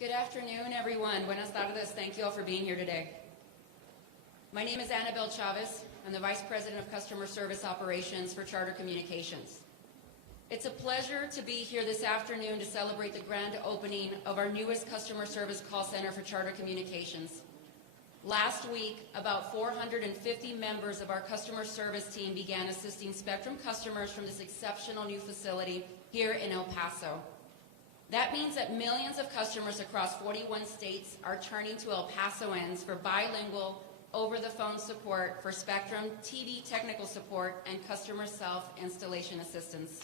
Good afternoon, everyone. Buenas tardes. Thank you all for being here today. My name is Annabelle Chavez. I'm the Vice President of Customer Service Operations for Charter Communications. It's a pleasure to be here this afternoon to celebrate the grand opening of our newest customer service call center for Charter Communications. Last week, about 450 members of our customer service team began assisting Spectrum customers from this exceptional new facility here in El Paso. That means that millions of customers across 41 states are turning to El Pasoans for bilingual, over-the-phone support for Spectrum TV technical support and customer self-installation assistance.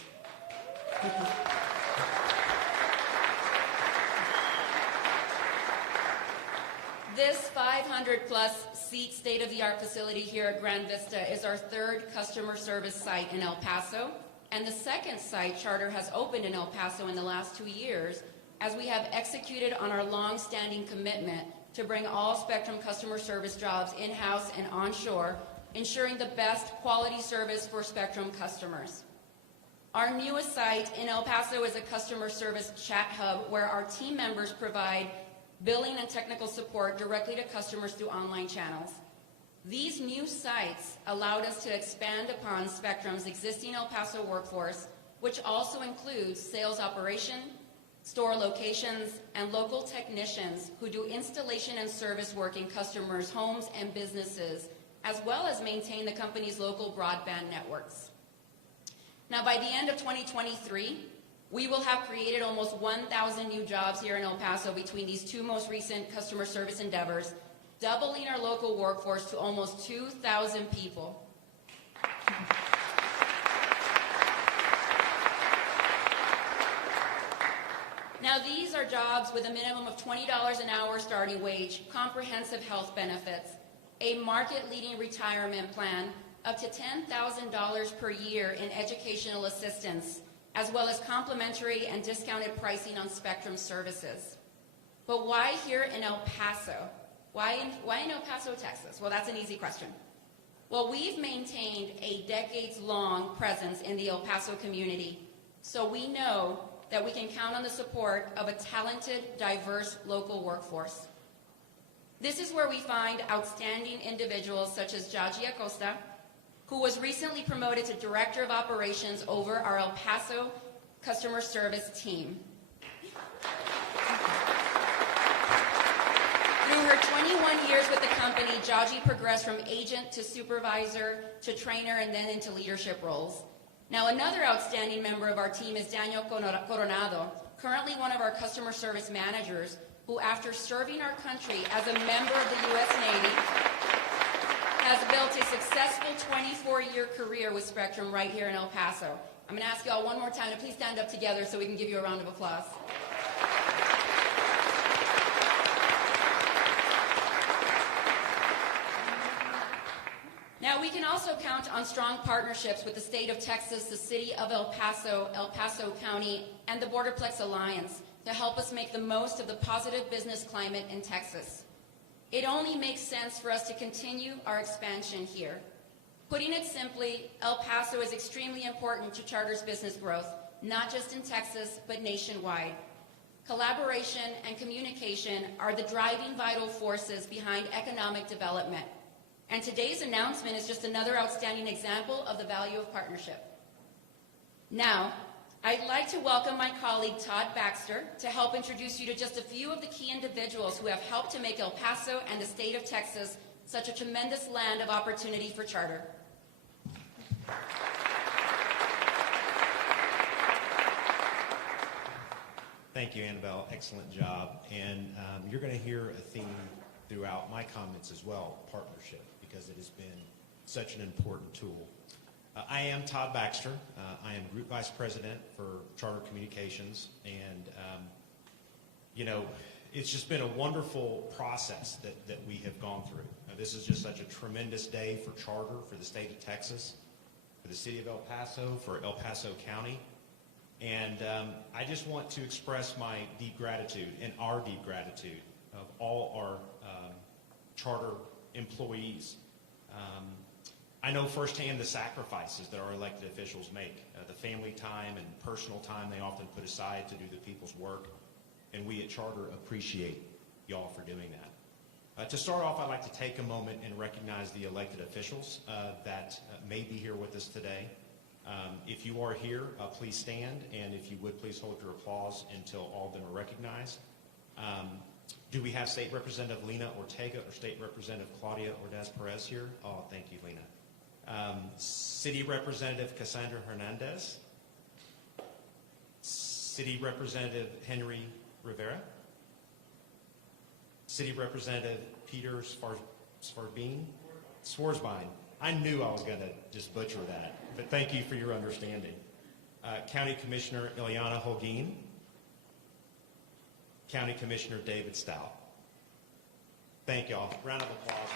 This 500-plus seat state-of-the-art facility here at Gran Vista is our third customer service site in El Paso, and the second site Charter has opened in El Paso in the last 2 years, as we have executed on our long-standing commitment to bring all Spectrum customer service jobs in-house and onshore, ensuring the best quality service for Spectrum customers. Our newest site in El Paso is a customer service chat hub where our team members provide billing and technical support directly to customers through online channels. These new sites allowed us to expand upon Spectrum's existing El Paso workforce, which also includes sales operation, store locations, and local technicians who do installation and service work in customers' homes and businesses, as well as maintain the company's local broadband networks. Now, by the end of 2023, we will have created almost 1,000 new jobs here in El Paso between these two most recent customer service endeavors, doubling our local workforce to almost 2,000 people. Now, these are jobs with a minimum of $20 an hour starting wage, comprehensive health benefits, a market-leading retirement plan, up to $10,000 per year in educational assistance, as well as complimentary and discounted pricing on Spectrum services. But why here in El Paso? Why in El Paso, Texas? Well, that's an easy question. Well, we've maintained a decades-long presence in the El Paso community, so we know that we can count on the support of a talented, diverse local workforce. This is where we find outstanding individuals such as Jaji Acosta, who was recently promoted to Director of Operations over our El Paso customer service team. Through her 21 years with the company, Jaji progressed from agent to supervisor to trainer and then into leadership roles. Now, another outstanding member of our team is Daniel Coronado, currently one of our customer service managers, who after serving our country as a member of the U.S. Navy, has built a successful 24-year career with Spectrum right here in El Paso. I'm going to ask you all one more time to please stand up together so we can give you a round of applause. Now, we can also count on strong partnerships with the state of Texas, the city of El Paso County, and the Borderplex Alliance to help us make the most of the positive business climate in Texas. It only makes sense for us to continue our expansion here. Putting it simply, El Paso is extremely important to Charter's business growth, not just in Texas, but nationwide. Collaboration and communication are the driving vital forces behind economic development. And today's announcement is just another outstanding example of the value of partnership. Now, I'd like to welcome my colleague Todd Baxter to help introduce you to just a few of the key individuals who have helped to make El Paso and the state of Texas such a tremendous land of opportunity for Charter. Thank you, Annabelle. Excellent job. And you're going to hear a theme throughout my comments as well, partnership, because it has been such an important tool. I am Todd Baxter. I am Group Vice President for Charter Communications, and it's just been a wonderful process that we have gone through. This is just such a tremendous day for Charter, for the state of Texas, for the city of El Paso, for El Paso County, and I just want to express my deep gratitude and our deep gratitude of all our Charter employees. I know firsthand the sacrifices that our elected officials make, the family time and personal time they often put aside to do the people's work. and we at Charter appreciate y'all for doing that. To start off, I'd like to take a moment and recognize the elected officials that may be here with us today. If you are here, please stand, and if you would, please hold your applause until all of them are recognized. Do we have State Representative Lena Ortega or State Representative Claudia Ordaz Perez here? Oh, thank you, Lena. City Representative Cassandra Hernandez. City Representative Henry Rivera. City Representative Peter Swarzbein. I knew I was going to just butcher that, but thank you for your understanding. County Commissioner Ileana Holguin. County Commissioner David Stout. Thank y'all. Round of applause.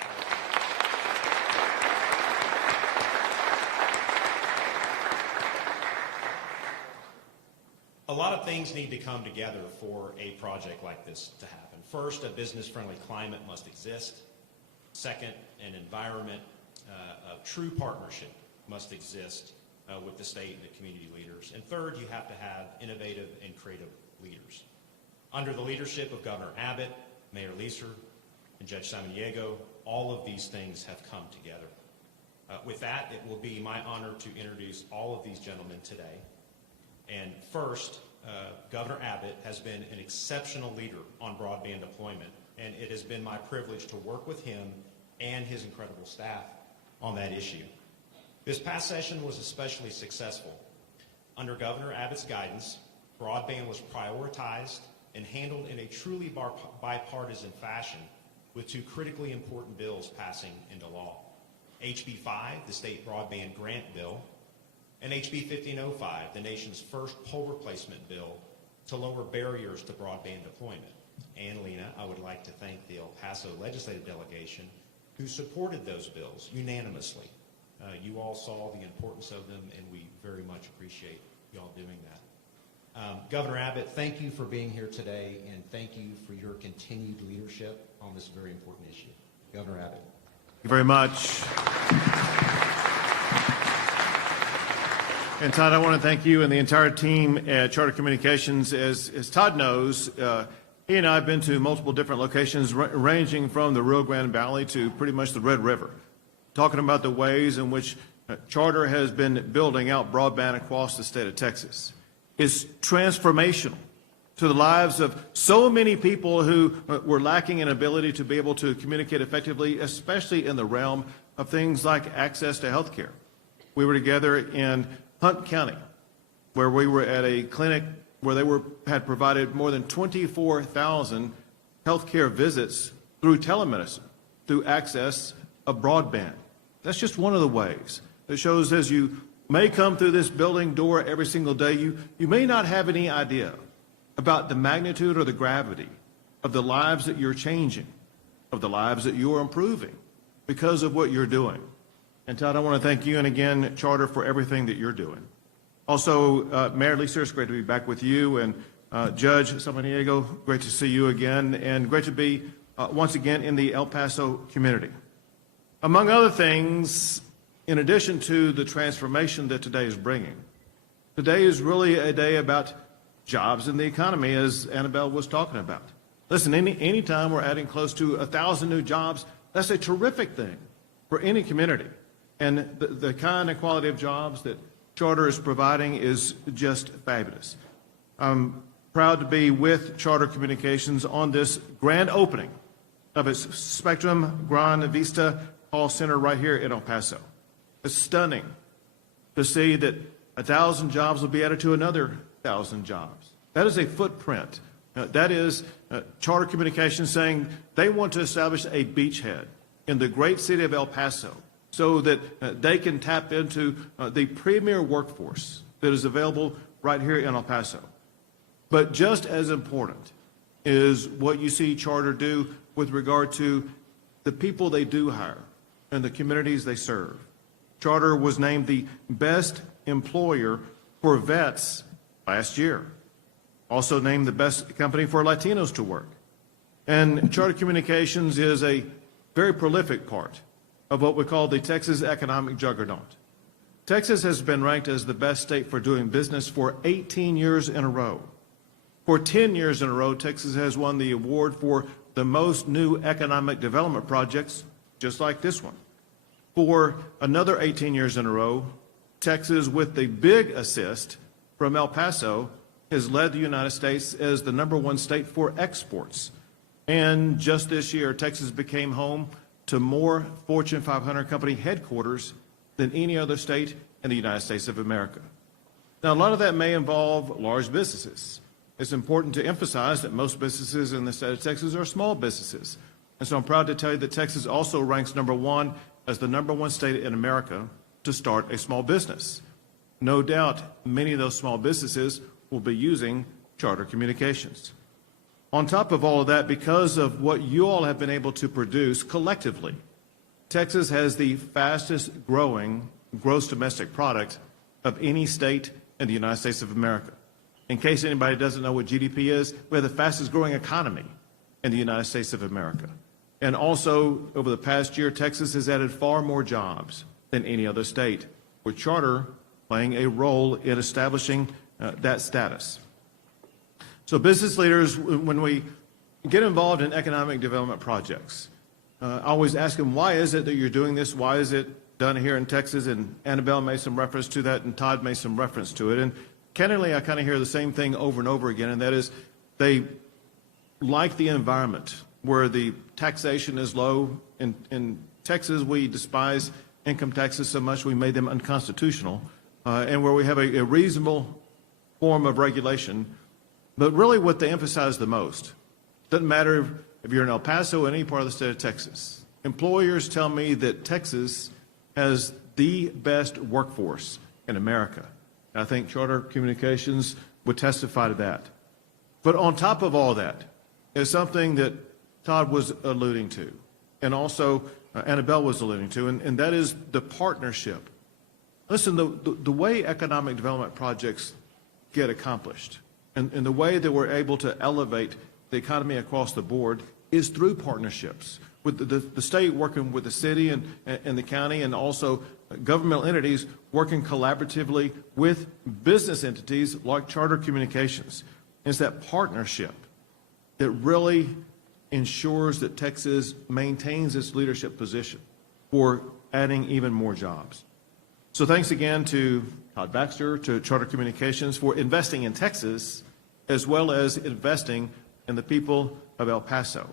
A lot of things need to come together for a project like this to happen. First, a business-friendly climate must exist. Second, an environment of true partnership must exist with the state and the community leaders. And third, you have to have innovative and creative leaders. Under the leadership of Governor Abbott, Mayor Leeser, and Judge Samaniego, all of these things have come together. With that, it will be my honor to introduce all of these gentlemen today. And first, Governor Abbott has been an exceptional leader on broadband deployment, and it has been my privilege to work with him and his incredible staff on that issue. This past session was especially successful. Under Governor Abbott's guidance, broadband was prioritized and handled in a truly bipartisan fashion, with two critically important bills passing into law. HB 5, the state broadband grant bill, and HB 1505, the nation's first pole replacement bill to lower barriers to broadband deployment. And Lena, I would like to thank the El Paso legislative delegation who supported those bills unanimously. You all saw the importance of them, and we very much appreciate y'all doing that. Governor Abbott, thank you for being here today, and thank you for your continued leadership on this very important issue. Governor Abbott. Thank you very much. And Todd, I want to thank you and the entire team at Charter Communications. As Todd knows, he and I have been to multiple different locations ranging from the Rio Grande Valley to pretty much the Red River, talking about the ways in which Charter has been building out broadband across the state of Texas. It's transformational to the lives of so many people who were lacking an ability to be able to communicate effectively, especially in the realm of things like access to health care. We were together in Hunt County, where we were at a clinic where they had provided more than 24,000 health care visits through telemedicine, through access of broadband. That's just one of the ways. It shows as you may come through this building door every single day, you may not have any idea about the magnitude or the gravity of the lives that you're changing, of the lives that you're improving because of what you're doing. And Todd, I want to thank you and again, Charter, for everything that you're doing. Also, Mayor Leeser, it's great to be back with you, and Judge Samaniego, great to see you again, and great to be once again in the El Paso community. Among other things, in addition to the transformation that today is bringing, today is really a day about jobs in the economy, as Annabelle was talking about. Listen, any time we're adding close to 1,000 new jobs, that's a terrific thing for any community. And the kind and quality of jobs that Charter is providing is just fabulous. I'm proud to be with Charter Communications on this grand opening of its Spectrum Gran Vista call center right here in El Paso. It's stunning to see that 1,000 jobs will be added to another 1,000 jobs. That is a footprint. That is Charter Communications saying they want to establish a beachhead in the great city of El Paso so that they can tap into the premier workforce that is available right here in El Paso. But just as important is what you see Charter do with regard to the people they do hire and the communities they serve. Charter was named the best employer for vets last year. Also named the best company for Latinos to work. And Charter Communications is a very prolific part of what we call the Texas economic juggernaut. Texas has been ranked as the best state for doing business for 18 years in a row. For 10 years in a row, Texas has won the award for the most new economic development projects, just like this one. For another 18 years in a row, Texas, with the big assist from El Paso, has led the United States as the #1 state for exports. And just this year, Texas became home to more Fortune 500 company headquarters than any other state in the United States of America. Now, a lot of that may involve large businesses. It's important to emphasize that most businesses in the state of Texas are small businesses. And so I'm proud to tell you that Texas also ranks #1 as the #1 state in America to start a small business. No doubt many of those small businesses will be using Charter Communications. On top of all of that, because of what you all have been able to produce collectively, Texas has the fastest growing gross domestic product of any state in the United States of America. In case anybody doesn't know what GDP is, we have the fastest growing economy in the United States of America. And also, over the past year, Texas has added far more jobs than any other state, with Charter playing a role in establishing that status. So business leaders, when we get involved in economic development projects, I always ask them, why is it that you're doing this? Why is it done here in Texas? And Annabelle made some reference to that, and Todd made some reference to it. And candidly, I kind of hear the same thing over and over again, and that is they like the environment where the taxation is low. In Texas, we despise income taxes so much we made them unconstitutional, and where we have a reasonable form of regulation. But really what they emphasize the most, doesn't matter if you're in El Paso or any part of the state of Texas, employers tell me that Texas has the best workforce in America. I think Charter Communications would testify to that. But on top of all that is something that Todd was alluding to, and also Annabelle was alluding to, and that is the partnership. Listen, the way economic development projects get accomplished, and the way that we're able to elevate the economy across the board is through partnerships, with the state working with the city and the county, and also governmental entities working collaboratively with business entities like Charter Communications. It's that partnership that really ensures that Texas maintains its leadership position for adding even more jobs. So thanks again to Todd Baxter, to Charter Communications for investing in Texas, as well as investing in the people of El Paso.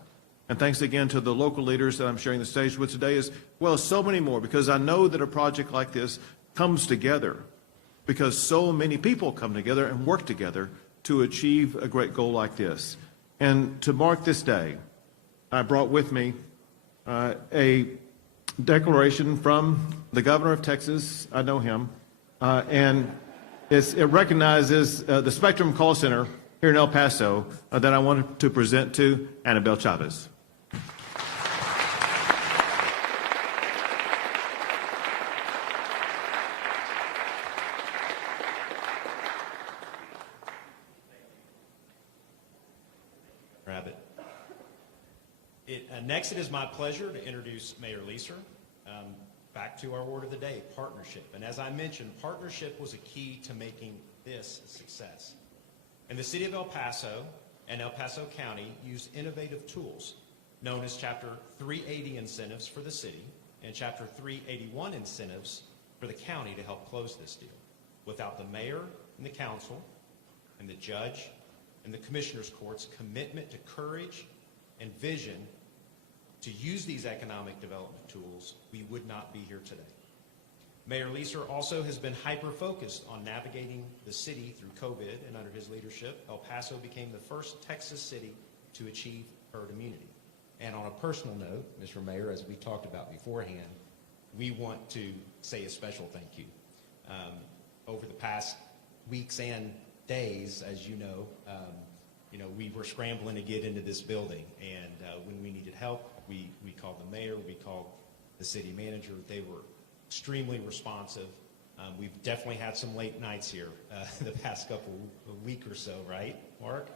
And thanks again to the local leaders that I'm sharing the stage with today, as well as so many more, because I know that a project like this comes together because so many people come together and work together to achieve a great goal like this. And to mark this day, I brought with me a declaration from the governor of Texas. I know him. And it recognizes the Spectrum Call Center here in El Paso that I wanted to present to Annabelle Chavez. Rabbit. Next, it is my pleasure to introduce Mayor Leeser. Back to our word of the day, partnership. And as I mentioned, partnership was a key to making this a success. And the city of El Paso and El Paso County used innovative tools known as Chapter 380 incentives for the city and Chapter 381 incentives for the county to help close this deal. Without the mayor and the council and the judge and the commissioners' court's commitment to courage and vision to use these economic development tools, we would not be here today. Mayor Leeser also has been hyper-focused on navigating the city through COVID, and under his leadership, El Paso became the first Texas city to achieve herd immunity. And on a personal note, Mr. Mayor, as we talked about beforehand, we want to say a special thank you. Over the past weeks and days, as you know, we were scrambling to get into this building, and when we needed help, we called the mayor, we called the city manager. They were extremely responsive. We've definitely had some late nights here the past a week or so, right, Mark?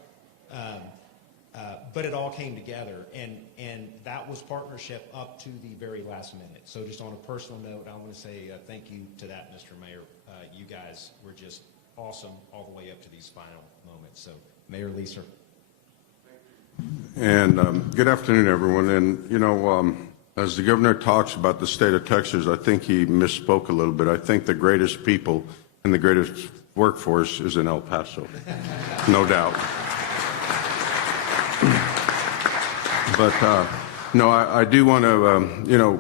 But it all came together, and that was partnership up to the very last minute. So just on a personal note, I want to say thank you to that, Mr. Mayor. You guys were just awesome all the way up to these final moments. So Mayor Leeser. And good afternoon, everyone. And, you know, as the governor talks about the state of Texas, I think he misspoke a little bit. I think the greatest people and the greatest workforce is in El Paso, no doubt. But, no, I do want to, you know,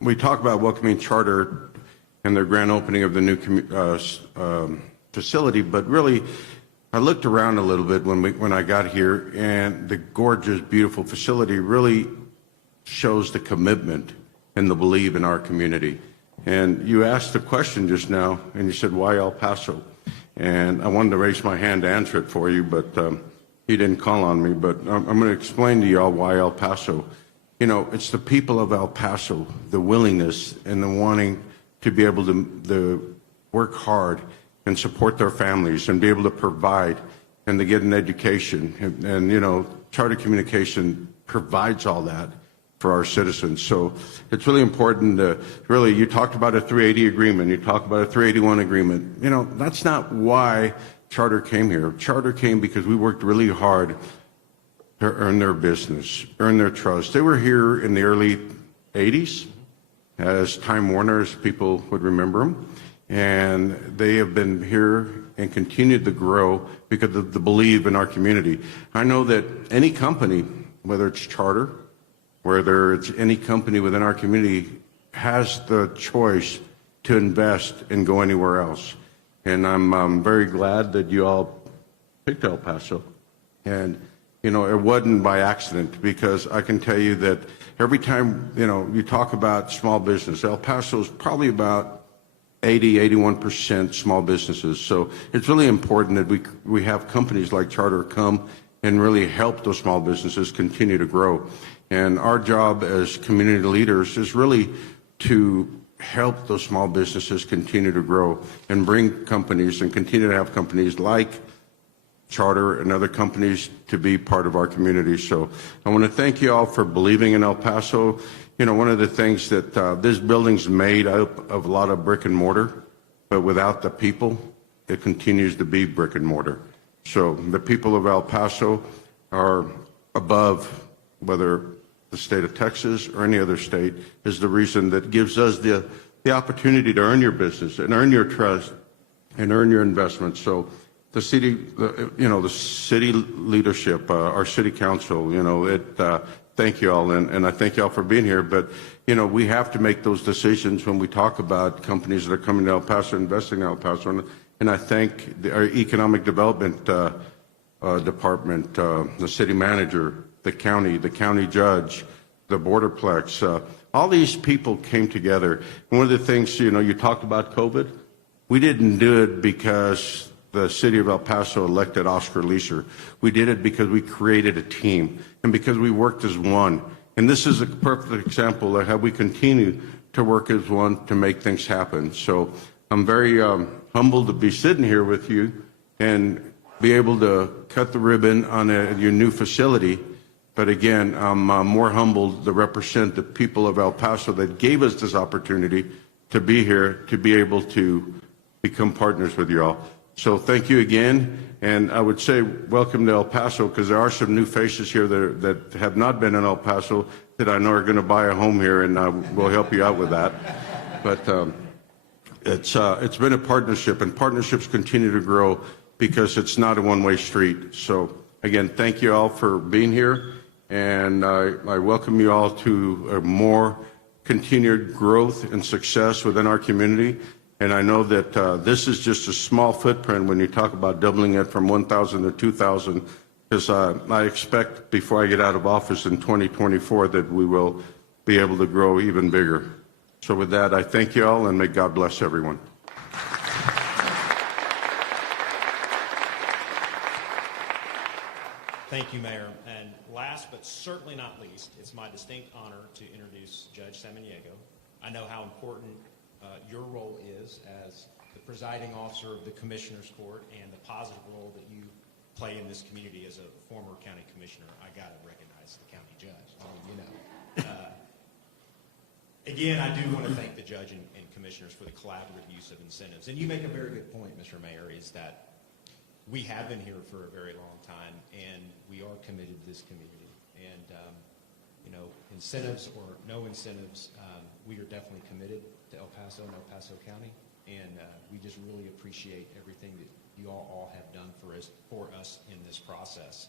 we talk about welcoming charter and their grand opening of the new facility, but really, I looked around a little bit when I got here, and the gorgeous, beautiful facility really shows the commitment and the belief in our community. And you asked the question just now, and you said, why El Paso? And I wanted to raise my hand to answer it for you, but you didn't call on me. But I'm going to explain to you all why El Paso. You know, it's the people of El Paso, the willingness and the wanting to be able to work hard and support their families and be able to provide and to get an education. And you know, charter communication provides all that for our citizens. So it's really important to really, you talked about a 380 agreement, you talked about a 381 agreement. You know, that's not why charter came here. Charter came because we worked really hard to earn their business, earn their trust. They were here in the early 80s as Time Warner, as people would remember them. And they have been here and continued to grow because of the belief in our community. I know that any company, whether it's charter, whether it's any company within our community, has the choice to invest and go anywhere else. And I'm very glad that you all picked El Paso. And, you know, it wasn't by accident, because I can tell you that every time, you know, you talk about small business, El Paso is probably about 81% small businesses. So it's really important that we have companies like Charter come and really help those small businesses continue to grow. And our job as community leaders is really to help those small businesses continue to grow and bring companies and continue to have companies like Charter and other companies to be part of our community. So I want to thank you all for believing in El Paso. You know, one of the things that this building's made up of a lot of brick and mortar, but without the people, it continues to be brick and mortar. So the people of El Paso are above whether the state of Texas or any other state, is the reason that gives us the opportunity to earn your business and earn your trust and earn your investment. So the city, you know, the city leadership, our city council, you know, thank you all, and I thank you all for being here. But, you know, we have to make those decisions when we talk about companies that are coming to El Paso, investing in El Paso. And I thank our economic development department, the city manager, the county judge, the borderplex. All these people came together. And one of the things, you know, you talked about COVID. We didn't do it because the city of El Paso elected Oscar Leeser. We did it because we created a team and because we worked as one. And this is a perfect example of how we continue to work as one to make things happen. So I'm very humbled to be sitting here with you and be able to cut the ribbon on your new facility. But again, I'm more humbled to represent the people of El Paso that gave us this opportunity to be here, to be able to become partners with you all. So thank you again, and I would say welcome to El Paso, because there are some new faces here that have not been in El Paso that I know are going to buy a home here, and we'll help you out with that. But it's been a partnership, and partnerships continue to grow because it's not a one-way street. So again, thank you all for being here, and I welcome you all to a more continued growth and success within our community. And I know that this is just a small footprint when you talk about doubling it from 1,000 to 2,000, because I expect before I get out of office in 2024 that we will be able to grow even bigger. So with that, I thank you all, and may God bless everyone. Thank you, Mayor. And last but certainly not least, it's my distinct honor to introduce Judge Samaniego. I know how important your role is as the presiding officer of the Commissioner's Court and the positive role that you play in this community as a former county commissioner. I got to recognize the county judge. I mean, you know. Again, I do want to thank the judge and commissioners for the collaborative use of incentives. And you make a very good point, Mr. Mayor, is that we have been here for a very long time, and we are committed to this community. And, incentives or no incentives, we are definitely committed to El Paso and El Paso County, and we just really appreciate everything that you all have done for us in this process.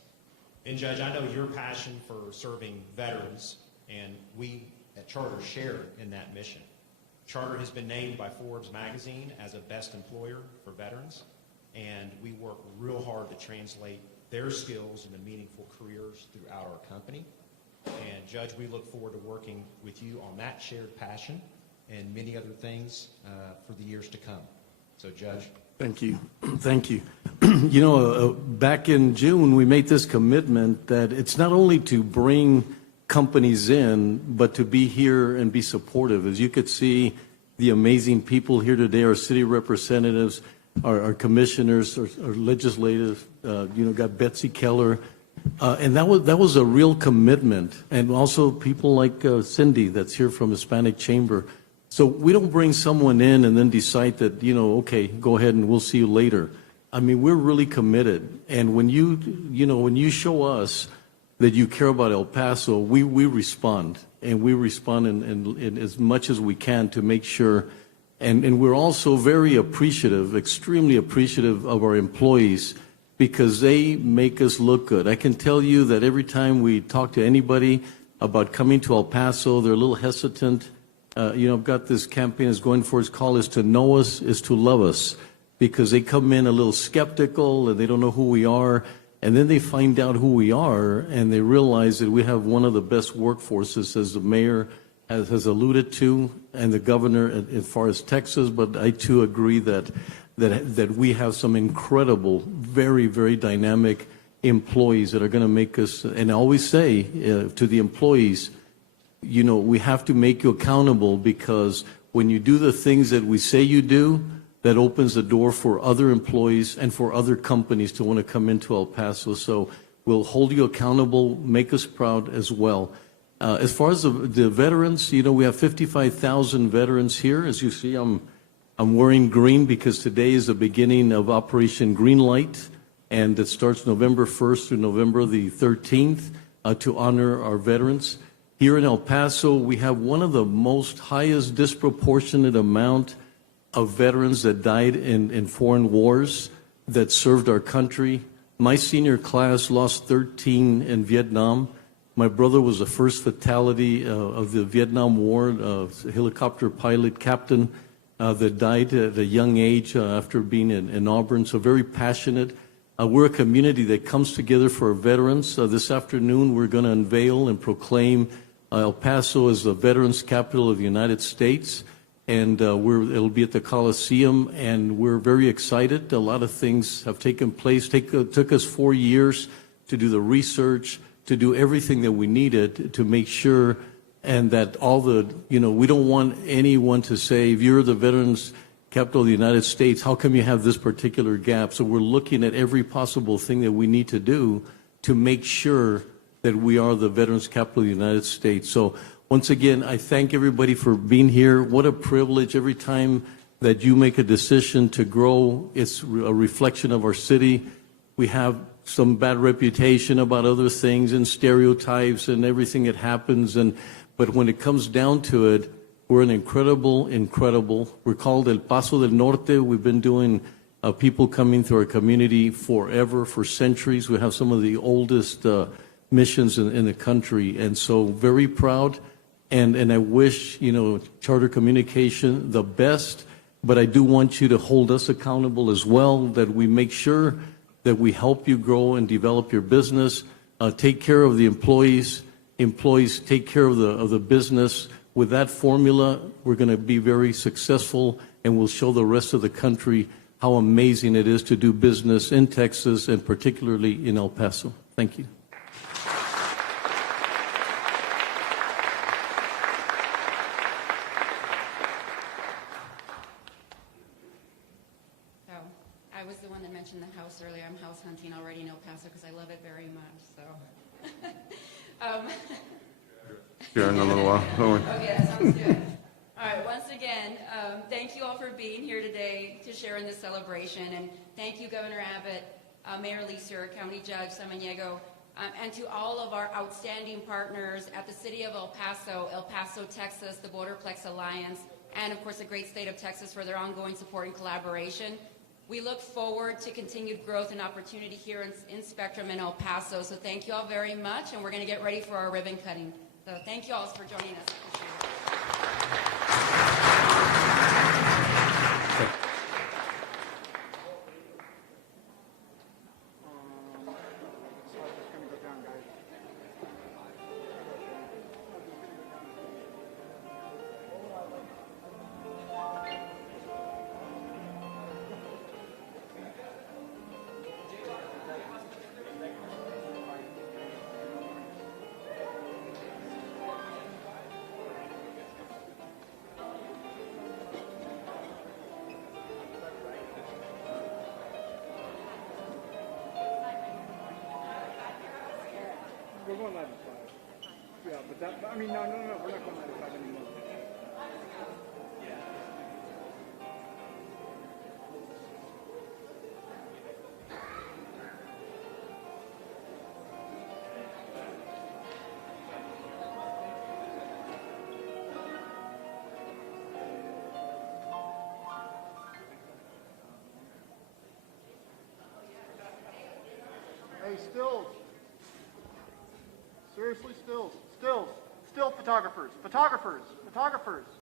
And Judge, I know your passion for serving veterans, and we at Charter share in that mission. Charter has been named by Forbes magazine as a best employer for veterans, and we work real hard to translate their skills into meaningful careers throughout our company. And Judge, we look forward to working with you on that shared passion and many other things for the years to come. So Judge. Thank you. Thank you. Back in June, we made this commitment that it's not only to bring companies in, but to be here and be supportive. As you could see, the amazing people here today, our city representatives, our commissioners, our legislators, got Betsy Keller. And that was a real commitment. And also people like Cindy that's here from Hispanic Chamber. So we don't bring someone in and then decide that, okay, go ahead and we'll see you later. I mean, we're really committed. And when you show us that you care about El Paso, we respond. And we respond in as much as we can to make sure. And we're also very appreciative, extremely appreciative of our employees because they make us look good. I can tell you that every time we talk to anybody about coming to El Paso, they're a little hesitant. I've got this campaign that's going for its call is to know us, is to love us, because they come in a little skeptical and they don't know who we are. And then they find out who we are and they realize that we have one of the best workforces, as the mayor has alluded to, and the governor as far as Texas. But I too agree that we have some incredible, very, very dynamic employees that are going to make us, and I always say to the employees, we have to make you accountable, because when you do the things that we say you do, that opens the door for other employees and for other companies to want to come into El Paso. So we'll hold you accountable, make us proud as well. As far as the veterans, we have 55,000 veterans here. As you see, I'm wearing green because today is the beginning of Operation Greenlight, and it starts November 1st through November the 13th to honor our veterans. Here in El Paso, we have one of the most highest disproportionate amount of veterans that died in foreign wars that served our country. My senior class lost 13 in Vietnam. My brother was the first fatality of the Vietnam War, a helicopter pilot captain that died at a young age after being in Auburn. So very passionate. We're a community that comes together for our veterans. This afternoon, we're going to unveil and proclaim El Paso as the Veterans Capital of the United States. And it'll be at the Coliseum, and we're very excited. A lot of things have taken place. Took us 4 years to do the research, to do everything that we needed to make sure, and that all we don't want anyone to say, if you're the Veterans Capital of the United States, how come you have this particular gap? So we're looking at every possible thing that we need to do to make sure that we are the Veterans Capital of the United States. So once again, I thank everybody for being here. What a privilege. Every time that you make a decision to grow, it's a reflection of our city. We have some bad reputation about other things and stereotypes and everything that happens. But when it comes down to it, we're an incredible. We're called El Paso del Norte. We've been doing people coming through our community forever, for centuries. We have some of the oldest missions in the country. And so very proud. And I wish, Charter Communication the best, but I do want you to hold us accountable as well, that we make sure that we help you grow and develop your business, take care of the employees take care of the business. With that formula, we're going to be very successful, and we'll show the rest of the country how amazing it is to do business in Texas, and particularly in El Paso. Thank you. I was the one that mentioned the house earlier. I'm house hunting already in El Paso because I love it very much. So, Here in a little while. Okay, that sounds good. All right. Once again, thank you all for being here today to share in this celebration, and thank you, Governor Abbott, Mayor Leeser, County Judge Samaniego, and to all of our outstanding partners at the City of El Paso, Texas, the Borderplex Alliance, and of course the great state of Texas for their ongoing support and collaboration. We look forward to continued growth and opportunity here in Spectrum in El Paso. So thank you all very much, and we're going to get ready for our ribbon cutting. So thank you all for joining us. We're going live at 5. Yeah, but that, I mean, no, we're not going live at 5 anymore. Hey, stills. Seriously, stills, photographers.